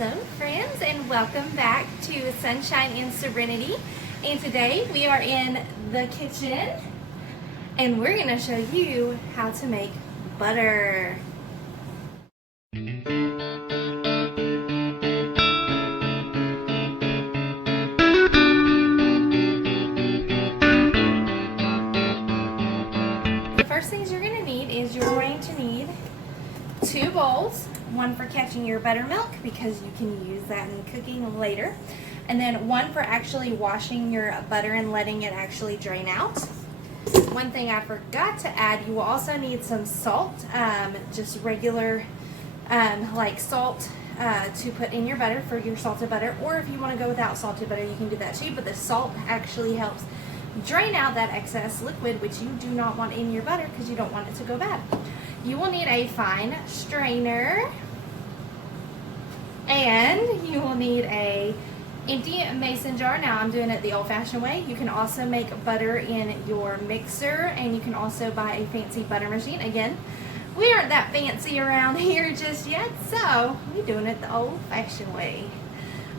Hello friends, and welcome back to Sunshine and Serenity. And today we are in the kitchen and we're going to show you how to make butter. The first things you're going to need is you're going to need 2 bowls. One for catching your buttermilk because you can use that in cooking later, and then one for actually washing your butter and letting it actually drain out. One thing I forgot to add, you will also need some salt, just regular like salt to put in your butter for your salted butter, or if you want to go without salted butter you can do that too, but the salt actually helps drain out that excess liquid which you do not want in your butter because you don't want it to go bad. You will need a fine strainer, and you will need a empty mason jar. Now I'm doing it the old-fashioned way. You can also make butter in your mixer, and you can also buy a fancy butter machine. Again, we aren't that fancy around here just yet, so we're doing it the old-fashioned way.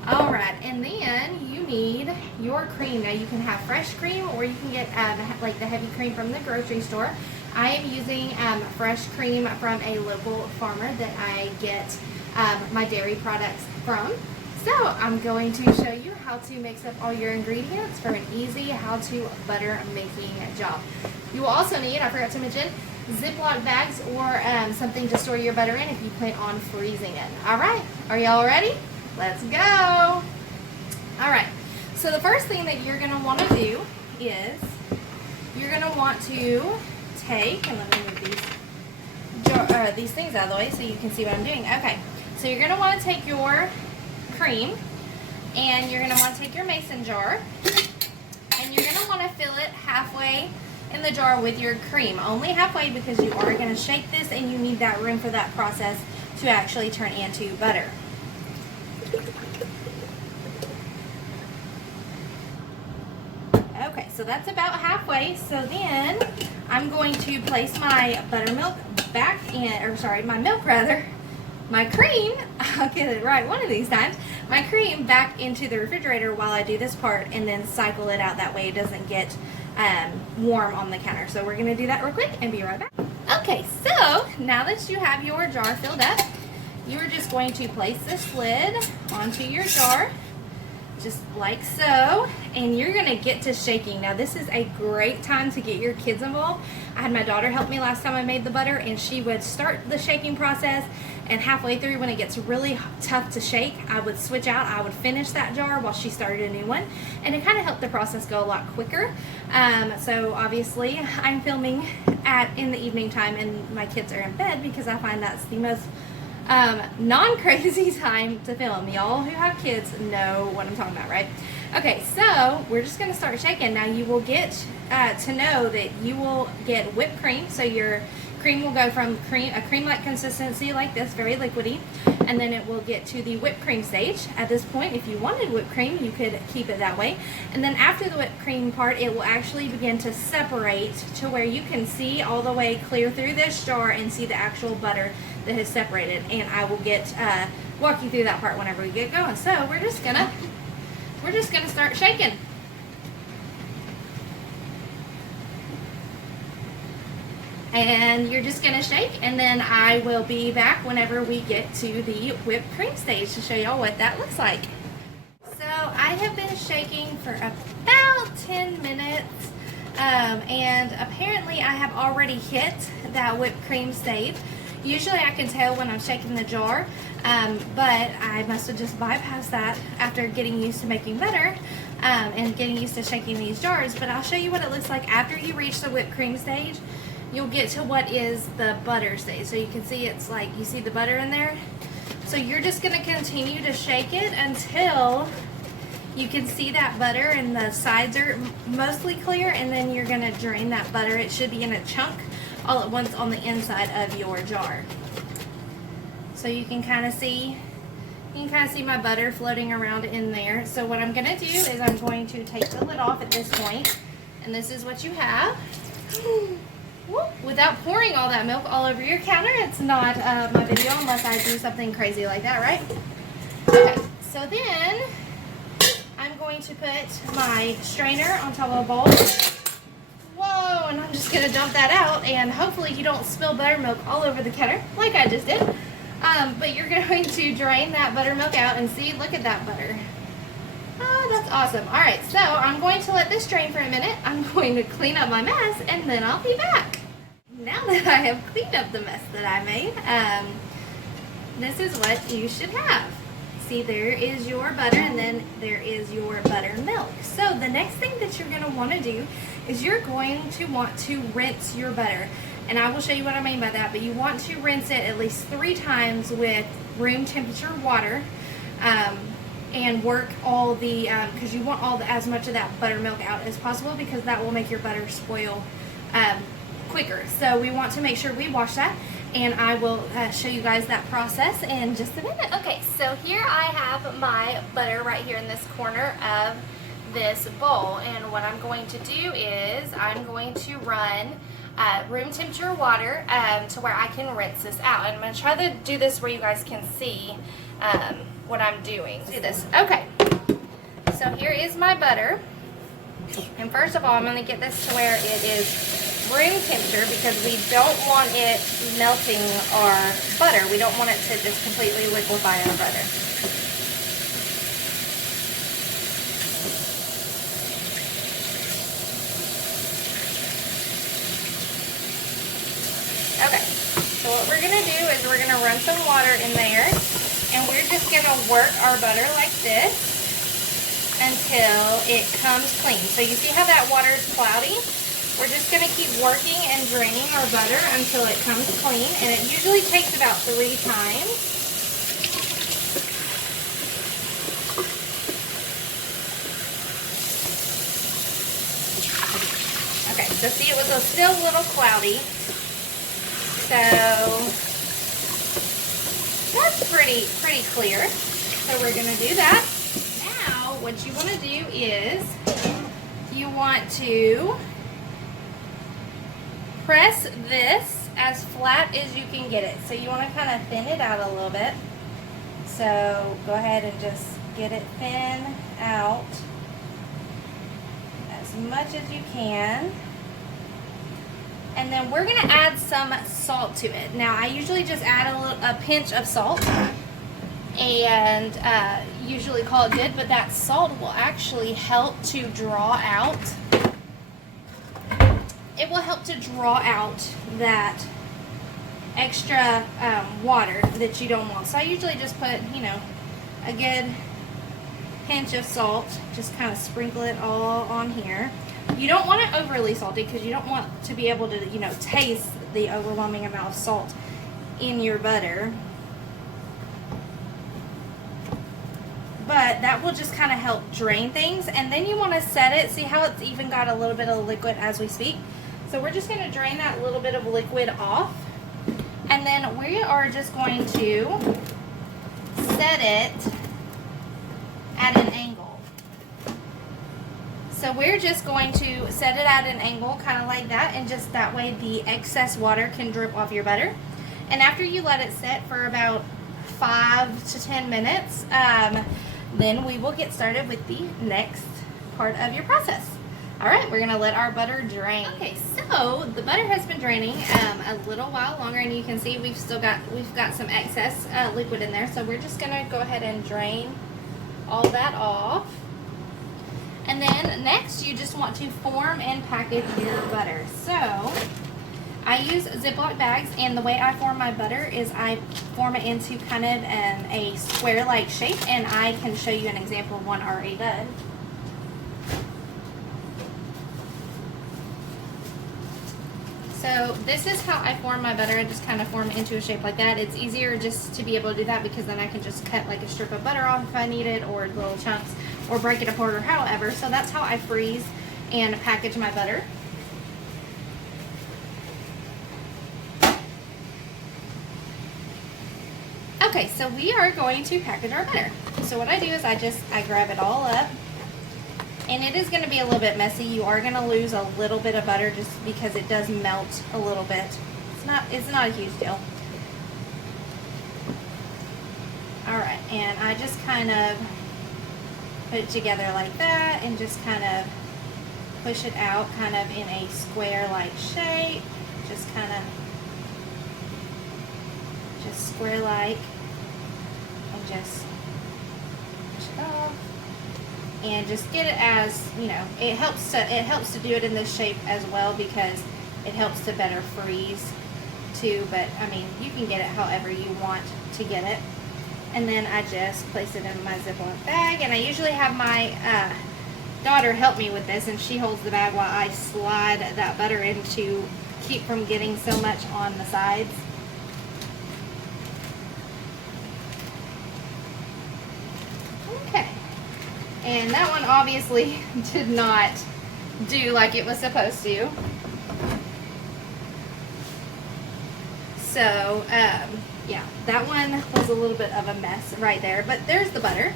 Alright, and then you need your cream. Now you can have fresh cream, or you can get like the heavy cream from the grocery store. I am using fresh cream from a local farmer that I get my dairy products from. So I'm going to show you how to mix up all your ingredients for an easy how-to butter making job. You will also need, I forgot to mention, Ziploc bags or something to store your butter in if you plan on freezing it. Alright, are y'all ready? Let's go! Alright, so the first thing that you're going to want to do is you're going to want to take, and let me move these things out of the way so you can see what I'm doing. Okay, so you're going to want to take your cream, and you're going to want to take your mason jar, and you're going to want to fill it halfway in the jar with your cream. Only halfway, because you are going to shake this and you need that room for that process to actually turn into butter. Okay, so that's about halfway. So then I'm going to place my buttermilk back in, or sorry, my milk rather, my cream, I'll get it right one of these times, my cream back into the refrigerator while I do this part, and then cycle it out. That way it doesn't get warm on the counter. So we're going to do that real quick and be right back. Okay, so now that you have your jar filled up, you're just going to place this lid onto your jar, just like so, and you're going to get to shaking. Now this is a great time to get your kids involved. I had my daughter help me last time I made the butter, and she would start the shaking process, and halfway through when it gets really tough to shake, I would switch out. I would finish that jar while she started a new one, and it kind of helped the process go a lot quicker. So obviously I'm filming in the evening time and my kids are in bed, because I find that's the most non-crazy time to film. Y'all who have kids know what I'm talking about, right? Okay, so we're just going to start shaking. Now you will get to know that you will get whipped cream, so your cream will go from a cream-like consistency like this, very liquidy, and then it will get to the whipped cream stage. At this point, if you wanted whipped cream, you could keep it that way. And then after the whipped cream part, it will actually begin to separate to where you can see all the way clear through this jar and see the actual butter that has separated. And I will walk you through that part whenever we get going. So we're just gonna start shaking. And you're just going to shake, and then I will be back whenever we get to the whipped cream stage to show y'all what that looks like. So I have been shaking for about 10 minutes, and apparently I have already hit that whipped cream stage. Usually I can tell when I'm shaking the jar, but I must have just bypassed that after getting used to making butter and getting used to shaking these jars. But I'll show you what it looks like after you reach the whipped cream stage. You'll get to what is the butter stage. So you can see it's like, you see the butter in there? So you're just going to continue to shake it until you can see that butter and the sides are mostly clear, and then you're going to drain that butter. It should be in a chunk all at once on the inside of your jar. So you can kind of see my butter floating around in there. So what I'm going to do is I'm going to take the lid off at this point, and this is what you have. Without pouring all that milk all over your counter. It's not my video unless I do something crazy like that, right? Okay, so then I'm going to put my strainer on top of a bowl. Whoa, and I'm just going to dump that out, and hopefully you don't spill buttermilk all over the counter like I just did. But you're going to drain that buttermilk out, and see, look at that butter. Oh, that's awesome. All right, so I'm going to let this drain for a minute. I'm going to clean up my mess, and then I'll be back. Now that I have cleaned up the mess that I made, this is what you should have. See, there is your butter, and then there is your buttermilk. So the next thing that you're going to want to do is you're going to want to rinse your butter. And I will show you what I mean by that, but you want to rinse it at least 3 times with room temperature water, and work all the, because you want as much of that buttermilk out as possible, because that will make your butter spoil quicker. So we want to make sure we wash that, and I will show you guys that process in just a minute. Okay, so here I have my butter right here in this corner of this bowl, and what I'm going to do is I'm going to run room temperature water to where I can rinse this out. And I'm going to try to do this where you guys can see what I'm doing. Let's do this. Okay, so here is my butter, and first of all I'm going to get this to where it is room temperature, because we don't want it melting our butter. We don't want it to just completely liquefy our butter. Okay, so what we're going to do is we're going to run some water in there, and we're just going to work our butter like this until it comes clean. So you see how that water is cloudy? We're just going to keep working and draining our butter until it comes clean, and it usually takes about 3 times. Okay, so see, it was still a little cloudy. So that's pretty clear. So we're going to do that. Now what you want to do is you want to press this as flat as you can get it. So you want to kind of thin it out a little bit. So go ahead and just get it thin out as much as you can. And then we're going to add some salt to it. Now I usually just add a pinch of salt, and usually call it good, but that salt will actually help to draw out. It will help to draw out that extra water that you don't want. So I usually just put, a good pinch of salt, just kind of sprinkle it all on here. You don't want it overly salty, because you don't want to be able to, taste the overwhelming amount of salt in your butter. But that will just kind of help drain things. And then you want to set it. See how it's even got a little bit of liquid as we speak? So we're just going to drain that little bit of liquid off. And then we are just going to set it at an angle. So we're just going to set it at an angle, kind of like that, and just that way the excess water can drip off your butter. And after you let it set for about 5 to 10 minutes, then we will get started with the next part of your process. All right, we're gonna let our butter drain. Okay, so the butter has been draining a little while longer, and you can see we've got some excess liquid in there. So we're just gonna go ahead and drain all that off. And then next, you just want to form and package your butter. So I use Ziploc bags, and the way I form my butter is I form it into kind of a square-like shape, and I can show you an example of one already done. So this is how I form my butter. I just kind of form it into a shape like that. It's easier just to be able to do that, because then I can just cut like a strip of butter off if I need it, or little chunks, or break it apart, or however. So that's how I freeze and package my butter. Okay, so we are going to package our butter. So what I do is I grab it all up, and it is going to be a little bit messy. You are going to lose a little bit of butter just because it does melt a little bit. It's not a huge deal. All right, And I just kind of put it together like that and just kind of push it out kind of in a square-like shape. Just kind of square-like, and just push it off. And just get it as, you know, it helps to do it in this shape as well, because it helps to better freeze too. But I mean, you can get it however you want to get it. And then I just place it in my Ziploc bag, and I usually have my daughter help me with this, and she holds the bag while I slide that butter in to keep from getting so much on the sides. Okay, and that one obviously did not do like it was supposed to. So, yeah, that one was a little bit of a mess right there, but there's the butter.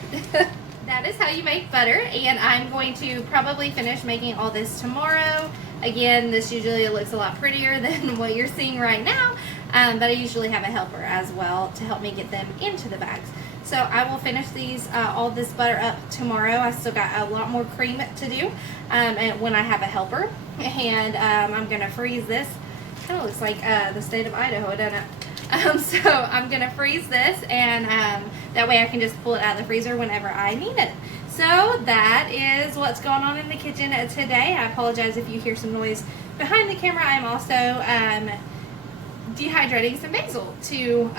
That is how you make butter, and I'm going to probably finish making all this tomorrow. Again, this usually looks a lot prettier than what you're seeing right now, but I usually have a helper as well to help me get them into the bags. So I will finish these, all this butter up tomorrow. I still got a lot more cream to do, and when I have a helper, and I'm gonna freeze this. Kind of looks like the state of Idaho, doesn't it? So I'm gonna freeze this, and that way I can just pull it out of the freezer whenever I need it. So that is what's going on in the kitchen today. I apologize if you hear some noise behind the camera. I'm also dehydrating some basil to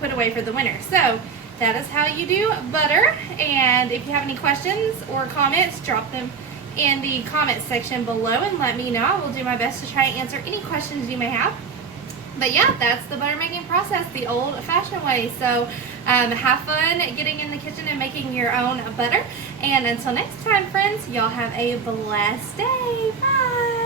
put away for the winter. So that is how you do butter. And if you have any questions or comments, drop them in the comment section below and let me know. I will do my best to try to answer any questions you may have. But yeah, that's the butter making process the old-fashioned way. So have fun getting in the kitchen and making your own butter. And until next time, friends, y'all have a blessed day. Bye.